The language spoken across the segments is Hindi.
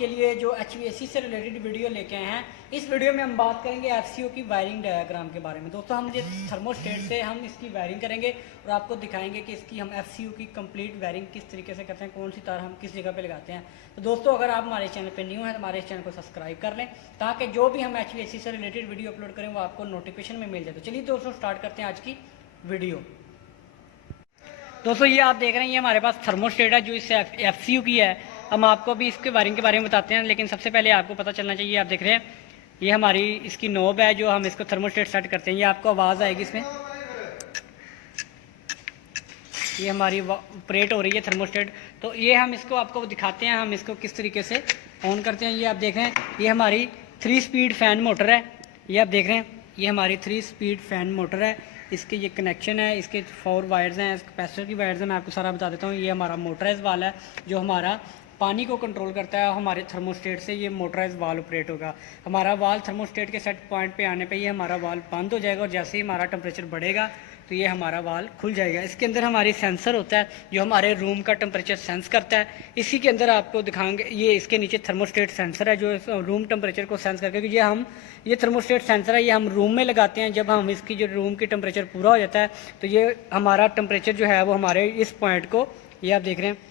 आपके लिए जो HVAC से रिलेटेड वीडियो लेके आए हैं। इस वीडियो में हम बात करेंगे FCO की वायरिंग डायग्राम के बारे में। दोस्तों हम जिस थर्मोस्टेट से हम इसकी वायरिंग करेंगे और आपको दिखाएंगे कि इसकी हम FCO की कंप्लीट वायरिंग किस तरीके से करते हैं, कौन सी तार हम किस जगह पे लगाते हैं। तो दोस्तों अगर आप हमारे चैनल पे न्यू हैं तो हमारे चैनल को सब्सक्राइब कर लें ताकि जो भी हम HVAC से रिलेटेड वीडियो अपलोड करें वो आपको नोटिफिकेशन में मिल जाए। तो चलिए दोस्तों स्टार्ट करते हैं आज की वीडियो। दोस्तों ये आप देख रहे हैं, ये हमारे पास थर्मोस्टेट है जो इस FCO की है। हम आपको भी इसके वायरिंग के बारे में बताते हैं, लेकिन सबसे पहले आपको पता चलना चाहिए। आप देख रहे हैं ये हमारी इसकी नोब है जो हम इसको थर्मोस्टेट सेट करते हैं। ये आपको आवाज़ आएगी इसमें, ये हमारी ऑपरेट हो रही है थर्मोस्टेट। तो ये हम इसको आपको दिखाते हैं, हम इसको किस तरीके से ऑन करते हैं। ये आप देख रहे हैं ये हमारी 3 स्पीड फ़ैन मोटर है। ये आप देख रहे हैं ये हमारी 3 स्पीड फ़ैन मोटर है। इसके ये कनेक्शन है, इसके 4 वायर्स हैं, कैपेसिटर की वायर्स हैं। मैं आपको सारा बता देता हूँ। ये हमारा मोटराइज वाल है जो हमारा पानी को कंट्रोल करता है। हमारे थर्मोस्टेट से ये मोटराइज वाल ऑपरेट होगा। हमारा वाल थर्मोस्टेट के सेट पॉइंट पे आने पे ये हमारा वाल बंद हो जाएगा और जैसे ही हमारा टेम्परेचर बढ़ेगा तो ये हमारा वाल खुल जाएगा। इसके अंदर हमारी सेंसर होता है जो हमारे रूम का टेम्परेचर सेंस करता है। इसी के अंदर आपको दिखाएंगे, ये इसके नीचे थर्मोस्टेट सेंसर है जो रूम टेम्परेचर को सेंस करके, ये थर्मोस्टेट सेंसर है, ये हम रूम में लगाते हैं। जब हम इसकी जो रूम की टेम्परेचर पूरा हो जाता है तो ये हमारा टेम्परेचर जो है वो हमारे इस पॉइंट को, ये आप देख रहे हैं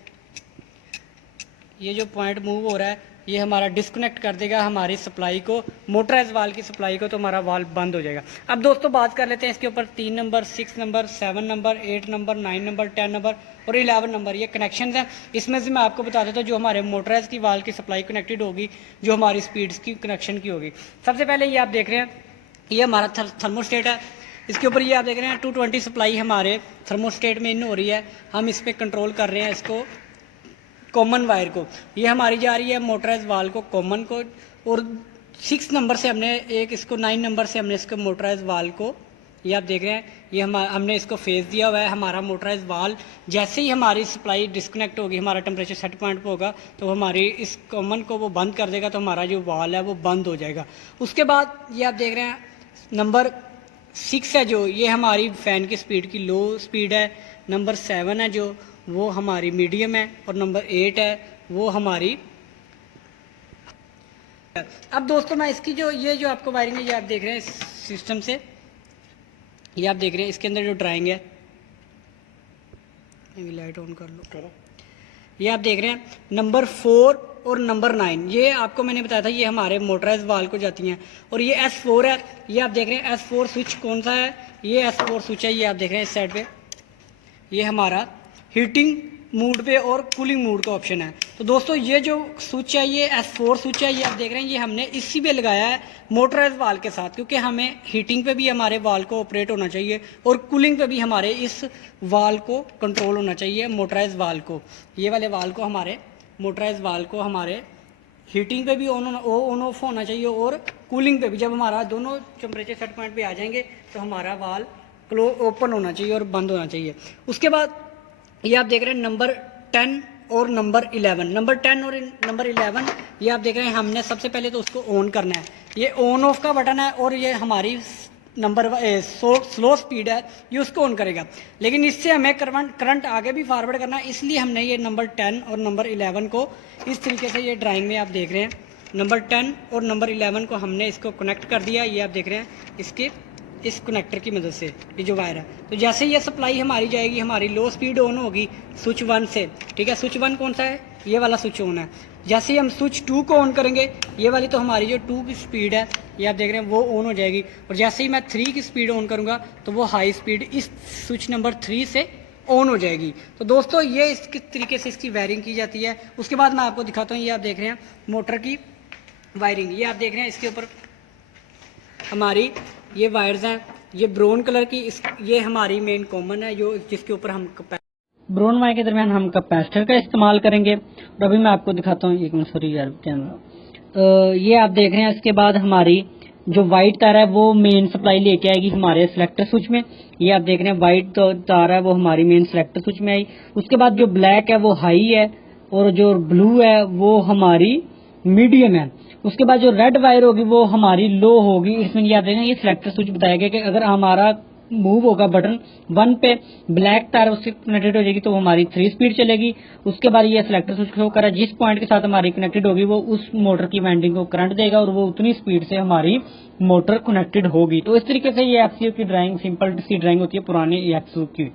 ये जो पॉइंट मूव हो रहा है ये हमारा डिस्कनेक्ट कर देगा हमारी सप्लाई को, मोटराइज वाल की सप्लाई को, तो हमारा वाल बंद हो जाएगा। अब दोस्तों बात कर लेते हैं इसके ऊपर 3 number, 6 number, 7 number, 8 number, 9 number, 10 number और 11 नंबर ये कनेक्शंस हैं। इसमें से मैं आपको बता देता हूँ जो हमारे मोटराइज की वाल की सप्लाई कनेक्टेड होगी, जो हमारी स्पीड्स की कनेक्शन की होगी। सबसे पहले ये आप देख रहे हैं ये हमारा थर्मोस्टेट है। इसके ऊपर ये आप देख रहे हैं 220 सप्लाई हमारे थर्मोस्टेट में इन हो रही है। हम इस पर कंट्रोल कर रहे हैं इसको कॉमन वायर को। ये हमारी जा रही है मोटराइज वाल को, कॉमन को, और 6 नंबर से हमने एक इसको 9 नंबर से हमने इसको मोटराइज वाल को, ये आप देख रहे हैं ये हमने इसको फेस दिया हुआ है। हमारा मोटराइज वाल जैसे ही हमारी सप्लाई डिस्कनेक्ट होगी, हमारा टेम्परेचर सेट पॉइंट पे होगा तो हमारी इस कॉमन को वो बंद कर देगा, तो हमारा जो वाल है वो बंद हो जाएगा। उसके बाद ये आप देख रहे हैं नंबर 6 है जो ये हमारी फ़ैन की स्पीड की लो स्पीड है। नंबर 7 है जो वो हमारी मीडियम है और नंबर 8 है वो हमारी। अब दोस्तों मैं इसकी ये जो आपको वायरिंग है ये आप देख रहे हैं सिस्टम से, ये आप देख रहे हैं इसके अंदर जो ड्राइंग है, लाइट ऑन कर लो करो। ये आप देख रहे हैं नंबर 4 और नंबर 9 ये आपको मैंने बताया था ये हमारे मोटराइज वाल को जाती हैं। और ये S4 है, ये आप देख रहे हैं S4 स्विच कौन सा है, ये S4 स्विच है। ये आप देख रहे हैं इस साइड पे ये हमारा हीटिंग मूड पे और कूलिंग मूड का ऑप्शन है। तो दोस्तों ये जो स्विच है ये S4 स्विच है। ये आप देख रहे हैं ये हमने इसी पे लगाया है मोटराइज वाल के साथ, क्योंकि हमें हीटिंग पे भी हमारे वाल को ऑपरेट होना चाहिए और कूलिंग पे भी हमारे इस वाल को कंट्रोल होना चाहिए। मोटराइज वाल को, ये वाले वाल को, हमारे मोटराइज वाल को हमारे हीटिंग पे भी ऑन ऑफ होना चाहिए और कूलिंग पे भी। जब हमारा दोनों टेम्परेचर सेट पॉइंट पे आ जाएंगे तो हमारा वाल ओपन होना चाहिए और बंद होना चाहिए। उसके बाद ये आप देख रहे हैं नंबर 10 और नंबर 11, नंबर 10 और नंबर 11 ये आप देख रहे हैं हमने सबसे पहले तो उसको ऑन करना है। ये ऑन ऑफ का बटन है और ये हमारी नंबर स्लो स्पीड है ये उसको ऑन करेगा, लेकिन इससे हमें करंट आगे भी फॉरवर्ड करना है। इसलिए हमने ये नंबर 10 और नंबर 11 को इस तरीके से, ये ड्राइंग में आप देख रहे हैं नंबर 10 और नंबर 11 को हमने इसको कनेक्ट कर दिया। ये आप देख रहे हैं इसके इस कनेक्टर की मदद से ये जो वायर है। तो जैसे ये सप्लाई हमारी जाएगी, हमारी लो स्पीड ऑन होगी स्विच 1 से, ठीक है। स्विच 1 कौन सा है, ये वाला स्विच ऑन है। जैसे ही हम स्विच 2 को ऑन करेंगे ये वाली, तो हमारी जो 2 की स्पीड है ये आप देख रहे हैं वो ऑन हो जाएगी। और जैसे ही मैं 3 की स्पीड ऑन करूँगा तो वो हाई स्पीड इस स्विच नंबर 3 से ऑन हो जाएगी। तो दोस्तों ये इस तरीके से इसकी वायरिंग की जाती है। उसके बाद मैं आपको दिखाता हूँ, ये आप देख रहे हैं मोटर की वायरिंग। ये आप देख रहे हैं इसके ऊपर हमारी ये वायर्स हैं, ये ब्राउन कलर की, ये हमारी मेन कॉमन है जो जिसके ऊपर हम ब्राउन वायर के दरमियान हम कैपेसिटर का इस्तेमाल करेंगे। और अभी मैं आपको दिखाता हूँ, एक मिनट, सॉरी यार कैमरा। ये आप देख रहे हैं इसके बाद हमारी जो वाइट तार है वो मेन सप्लाई लेके आएगी हमारे सिलेक्टर स्विच में। ये आप देख रहे हैं वाइट तार है वो हमारी मेन सिलेक्टर स्विच में आई। उसके बाद जो ब्लैक है वो हाई है और जो ब्लू है वो हमारी मीडियम है। उसके बाद जो रेड वायर होगी वो हमारी लो होगी। इसमें ये आप देखें ये सिलेक्टर स्विच बताया गया कि अगर हमारा मूव होगा बटन 1 पे, ब्लैक तार उससे कनेक्टेड हो जाएगी तो वो हमारी 3 स्पीड चलेगी। उसके बाद ये सिलेक्टर स्विच शो कर रहा है, जिस पॉइंट के साथ हमारी कनेक्टेड होगी वो उस मोटर की वाइंडिंग को करंट देगा और वो उतनी स्पीड से हमारी मोटर कनेक्टेड होगी। तो इस तरीके से ये एफसीओ की ड्राइंग सिंपल सी ड्राइंग होती है पुरानी एफसीओ की।